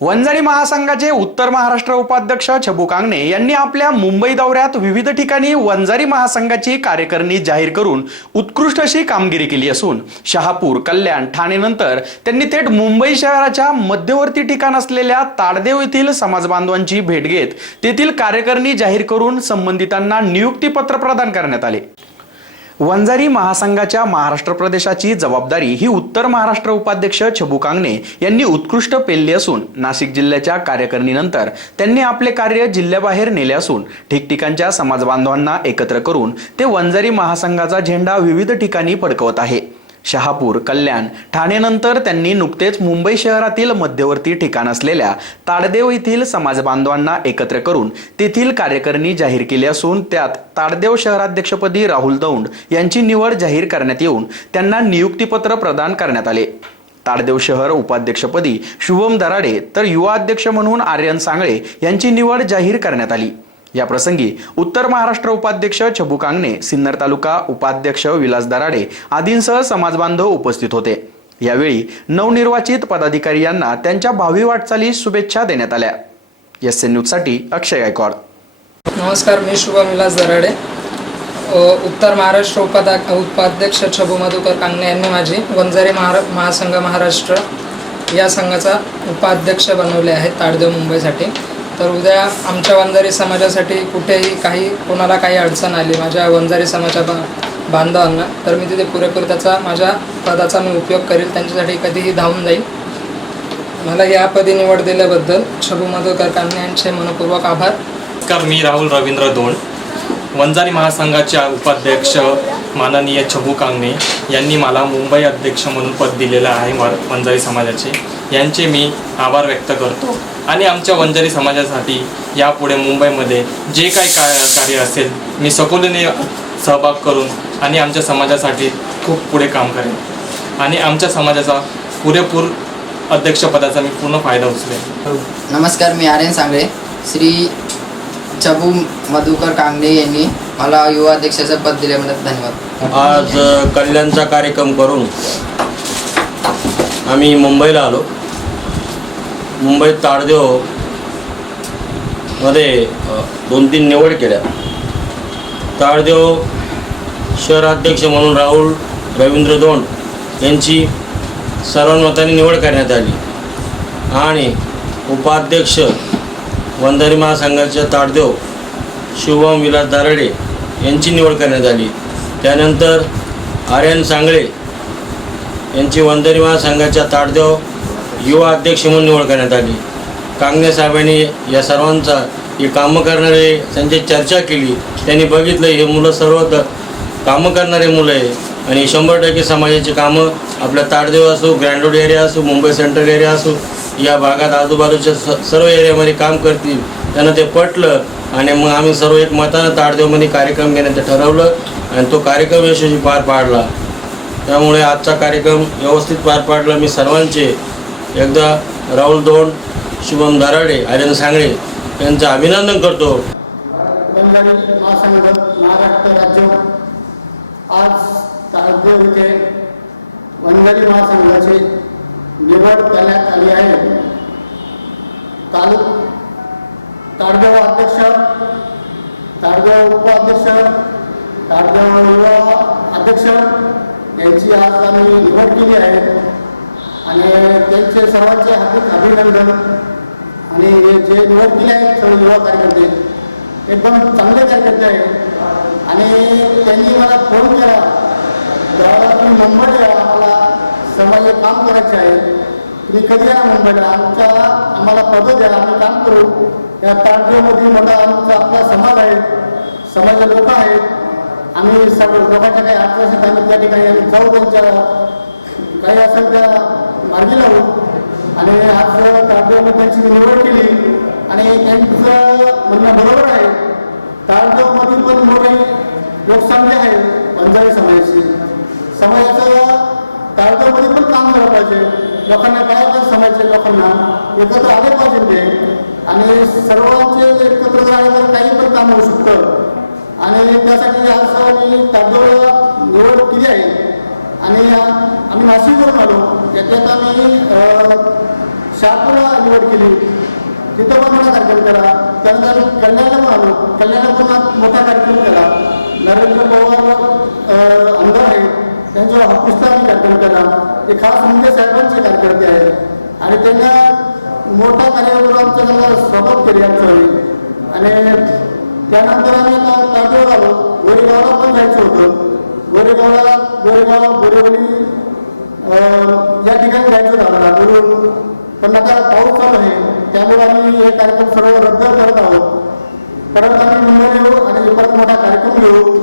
वंजारी महासंघाचे उत्तर महाराष्ट्र उपाध्यक्ष छबू कांगणे यांनी आपल्या मुंबई दौऱ्यात विविध ठिकाणी वंजारी महासंघाची कार्यकारिणी जाहीर करून उत्कृष्ट अशी कामगिरी केली असून शहापूर कल्याण ठाणे नंतर त्यांनी थेट मुंबई शहराच्या मध्यवर्ती ठिकाण असलेल्या ताडदेव येथील समाज बांधवांची भेट घेत तेथील कार्यकारिणी जाहीर करून संबंधितांना नियुक्तीपत्र प्रदान करण्यात आले. वंजारी महासंघाच्या महाराष्ट्र प्रदेशाची जबाबदारी ही उत्तर महाराष्ट्र उपाध्यक्ष छबू कांगणे यांनी उत्कृष्ट पेलली असून नाशिक जिल्ह्याच्या कार्यकारिणीनंतर त्यांनी आपले कार्य जिल्ह्याबाहेर नेले असून ठिकठिकाणच्या समाजबांधवांना एकत्र करून ते वंजारी महासंघाचा झेंडा विविध ठिकाणी फडकवत आहे. शहापूर कल्याण. ठाणेनंतर त्यांनी नुकतेच मुंबई शहरातील मध्यवर्ती ठिकाण असलेल्या ताडदेव येथील समाजबांधवांना एकत्र करून तेथील कार्यकारिणी जाहीर केली असून त्यात ताडदेव शहराध्यक्षपदी राहुल दौंड यांची निवड जाहीर करण्यात येऊन त्यांना नियुक्तीपत्र प्रदान करण्यात आले. ताडदेव शहर उपाध्यक्षपदी शुभम दराडे तर युवा अध्यक्ष म्हणून आर्यन सांगळे यांची निवड जाहीर करण्यात आली. या प्रसंगी उत्तर महाराष्ट्र उपाध्यक्ष छबू कांगणे सिन्नर तालुका उपाध्यक्ष विलास दराडे आदींसह समाजबांधव उपस्थित होते. यावेळी नवनिर्वाचित पदाधिकारी यांना त्यांच्या भावी वाटचालीस शुभेच्छा देण्यात आल्या. एस एन न्यूजसाठी अक्षय गायकवाड. नमस्कार मी शुभम विलास दराडे. उत्तर महाराष्ट्र उपादा उपाध्यक्ष छबू मधुकर कांगणे यांनी माझी वंजारे महारा महासंघ महाराष्ट्र या संघाचा उपाध्यक्ष बनवले आहेत ताडदेव मुंबईसाठी. तर उद्या आमच्या वंजारी समाजासाठी कुठेही काही कोणाला काही अडचण आली माझ्या वंजारी समाजा बा बांधवांना तर मी तिथे पुरेपूर त्याचा माझ्या पदाचा मी उपयोग करेल त्यांच्यासाठी कधीही धावून जाईल मला या पदी निवड दिल्याबद्दल छबू मधुकर कांगणे यांचे मनपूर्वक आभार. नमस्कार मी राहुल रवींद्र दोंड वंजारी महासंघाच्या उपाध्यक्ष माननीय छबू कांगणे यांनी मला मुंबई अध्यक्ष म्हणून पद दिलेलं आहे वंजारी समाजाचे. यांचे मी आभार व्यक्त करतो. आणि आमच्या वंजारी समाजासाठी यापुढे मुंबईमध्ये जे काही का कार्य असेल मी सखोलीने सहभाग करून आणि आमच्या समाजासाठी खूप पुढे काम करेन. आणि आमच्या समाजाचा पुरेपूर अध्यक्षपदाचा मी पूर्ण फायदा उचलेन. हो. नमस्कार मी आर्यन सांगळे. श्री चबू मधुकर कांगणे यांनी मला युवा अध्यक्षाचं पद दिल्याबद्दल धन्यवाद. आज कल्याणचा कार्यक्रम करून आम्ही मुंबईला आलो. मुंबईत ताडदेवमध्ये दोन तीन निवड केल्या. ताळदेव शहराध्यक्ष म्हणून राहुल रवींद्र दोंड यांची सर्वानुमताने निवड करण्यात आली. आणि उपाध्यक्ष वंधारी महासंघाच्या ताडदेव शिवम विलास दारडे यांची निवड करण्यात आली. त्यानंतर आर्यन सांगळे यांची वंधारी महासंघाच्या ताडदेव युवा अध्यक्ष म्हणून निवड करण्यात आली. कांगणे साहेबांनी या सर्वांचा हे कामं करणारे त्यांची चर्चा केली. त्यांनी बघितलं हे मुलं सर्व कामं करणारे मुलं आहे. आणि शंभर टक्के समाजाची कामं आपल्या ताडदेव असो ग्रँड रोड एरिया असो मुंबई सेंट्रल एरिया असो या भागात आजूबाजूच्या स सर्व एरियामध्ये काम करतील. त्यांना ते पटलं आणि मग आम्ही सर्व एक मतानं ताडदेवमध्ये कार्यक्रम घेण्याचं ठरवलं आणि तो कार्यक्रम यशस्वी पार पाडला. त्यामुळे आजचा कार्यक्रम व्यवस्थित पार पाडला मी सर्वांचे. एकदा राहुल दोंड शुभम दराडे आर्यन सांगळे यांचं अभिनंदन करतो. महाराष्ट्र राज्य. आज ताळदेव इथे बंगाली महासंघाचे निवड करण्यात आली आहे. तालुक ताडदेव अध्यक्ष ताडदेव उपाध्यक्ष ताडदेव युवा अध्यक्ष यांची आज आम्ही निवड केली आहे. आणि त्यांचे सर्वांचे हार्दिक अभिनंदन. आणि हे जे निवड केले आहेत सर्व युवा कार्यकर्ते एकदम चांगले कार्यकर्ते आहेत. आणि त्यांनी मला फोन केला. त्यावेळेला तुम्ही नंबर या, समाजात काम करायचे आहे. तुम्ही कधी या मुंबईला आमच्या आम्हाला पद द्या आम्ही काम करू. त्या तारखेमध्ये मोठा आमचा आपला समाज आहे. समाजाचे लोक आहेत. आम्ही सर्व लोकांच्या काही अडचणी आम्ही त्या ठिकाणी आम्ही जाऊ त्यांच्या काही असेल त्या मार्गी लावू आणि आज तारदेवने त्यांची निवड केली आणि त्यांचं म्हणणं बरोबर आहे. तारदेवमधील पण मोठे लोक चांगले आहे पंजाबी समाजाचे. समाजाचं तारदेवमध्ये पण काम झालं पाहिजे. लोकांना काय काय लोकांना. एकत्र आले पाहिजे ते. आणि सर्वांचे एकत्र झाले तर काही पण काम होऊ शकतं. आणि त्यासाठी आज मी तांदूळ निवड केली आहे. आणि आम्ही नाशिकवरून आलो. त्याच्यात आम्ही अं, शहापूरला निवड केली. तिथं पण मोठा कार्यक्रम केला. त्यानंतर कल्याणला पण आलो. कल्याणला पण मोठा कार्यक्रम केला. नरेंद्र पाकिस्तानी कार्यकर्त्याला ते खास मुंडे साहेबांचे कार्यकर्ते आहेत. आणि त्यांना मोठा कार्यक्रमाचा त्यांना स्वागत केल्याचं आणि त्यानंतर आम्ही तांदूळ आलो. गोरेगावला पण जायचं होतं. गोरेगावला गोरेगाव बोरेवली या ठिकाणी जायचं झालं बोलून पण आता पाऊस चालू आहे. त्यामुळे आम्ही हे कार्यक्रम सर्व रद्द करत आहोत. परत आम्ही मुंबई येऊ आणि परत मोठा कार्यक्रम घेऊ.